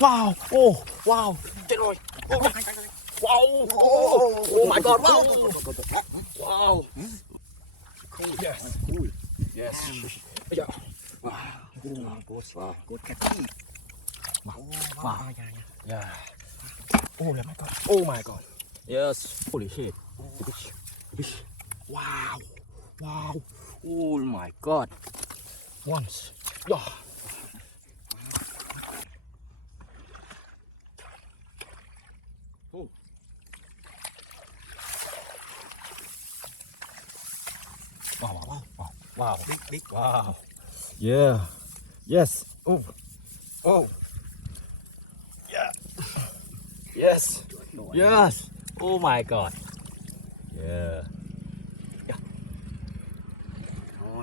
Wow. Oh, wow. Chết rồi. Wow. Oh my God. Wow. Wow. Cool. Yes. Cool. Yes. Yeah. Wow. Good catchy. Wow. Yeah. Oh my God. Oh my God. Yes. Holy shit. Wow. Wow. Oh my God. Once. Yeah. Oh. Wow. Big. Wow. Yeah. Yes. Oh. Oh. Yeah. Yes. Yes. Oh my God. Yeah.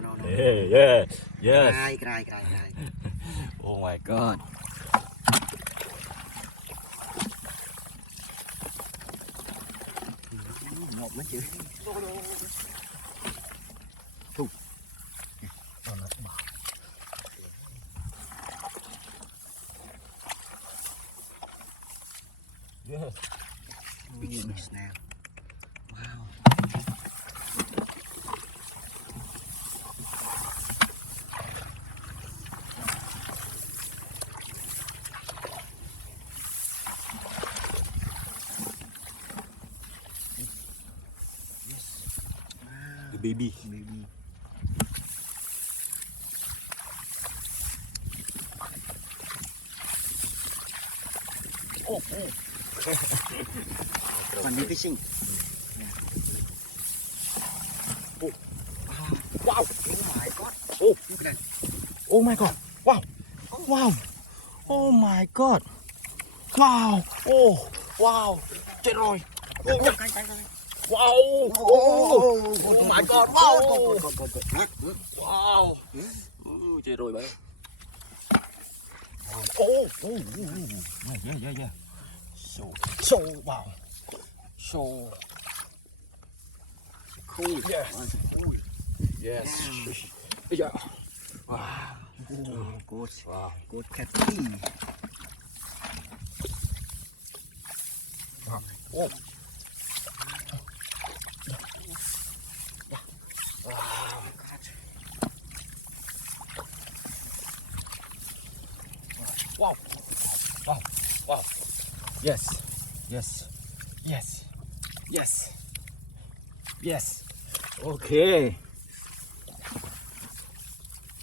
No. Hey, yeah. Yes. Cry. Oh my God. Ngọt mấy chữ. Yes. Big snail. Wow. The baby. Oh. Funny fishing. Oh. Wow. Oh my God. Oh. Look at that. Oh my God. Wow. Wow. Oh my God. Wow. Oh. Wow. Chết rồi. Oh. Wow. Oh my God. Wow. Wow. Chết rồi bạn. Oh. Yeah. So wow. So cool. Yes. Cool. Yes. Yeah. Wow. Good. Wow. Good catchy. Oh. Wow. Yes. Okay.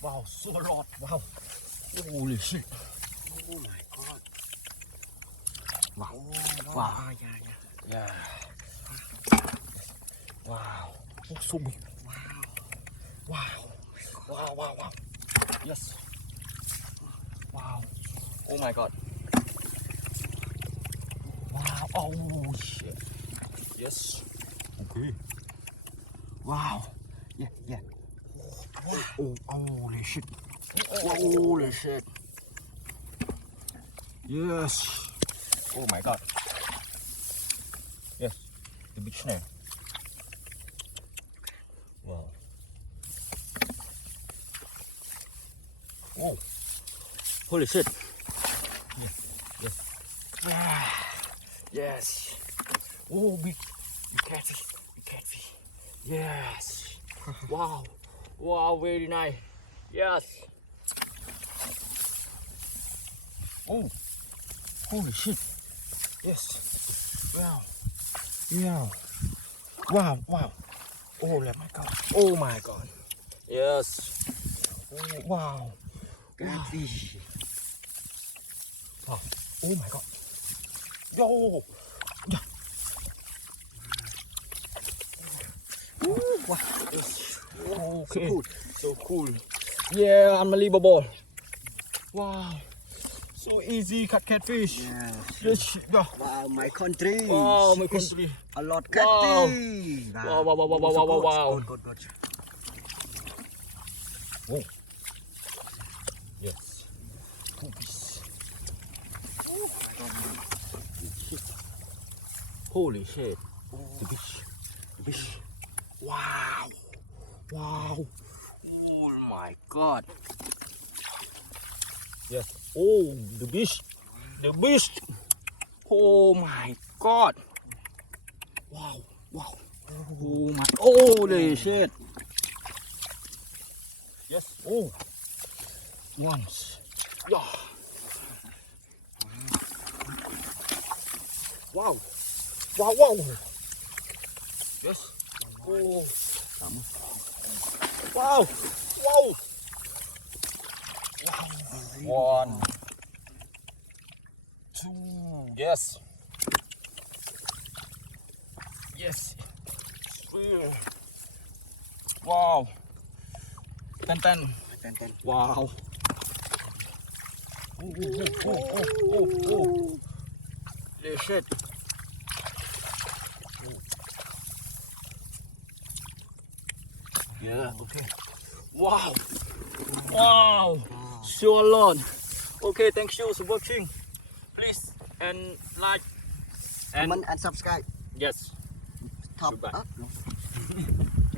Wow, so a lot. Wow. Holy shit. Oh my God. Wow. Yeah. Yeah. Wow. Oh, so big. Wow. Yes. Wow. Oh my God. Wow. Oh shit. Yes. Okay. Wow. Yeah. Oh, holy shit. Holy shit. Yes. Oh my God. Yes. The big snail. Wow. Oh. Holy shit. Yes. Oh, big catfish. Yes. Wow. Wow, very nice. Yes. Oh. Holy shit. Yes. Wow. Yeah. Wow. Oh my God. Oh my God. Yes. Oh, wow. Catfish. Wow. Oh my God. Yo. Yeah. Wow. Okay. So cool. So cool. Yeah, unbelievable. Wow. So easy catfish. Yes. Yeah. Wow, my country. Wow, my Fish country. A lot Wow. catfish. Wow. Good. Oh. Yes. Poopies. Holy shit. The fish. Wow. Oh my God. Yes. Oh, the fish. the beast. Oh my god. Wow, wow. Oh my, holy shit. Yes, oh. Once. Yeah. Wow. Wow, wow. Yes. Oh. Wow. Wow. Wow. 1, 2. Yes. Yes. 3. Wow. 10, 10. 10, 10. Wow. Oh. Holy shit. Yeah, okay. Wow. Wow. So a lot. Okay, thank you for watching. Please and like and Comment and subscribe. yes. Top Goodbye. up.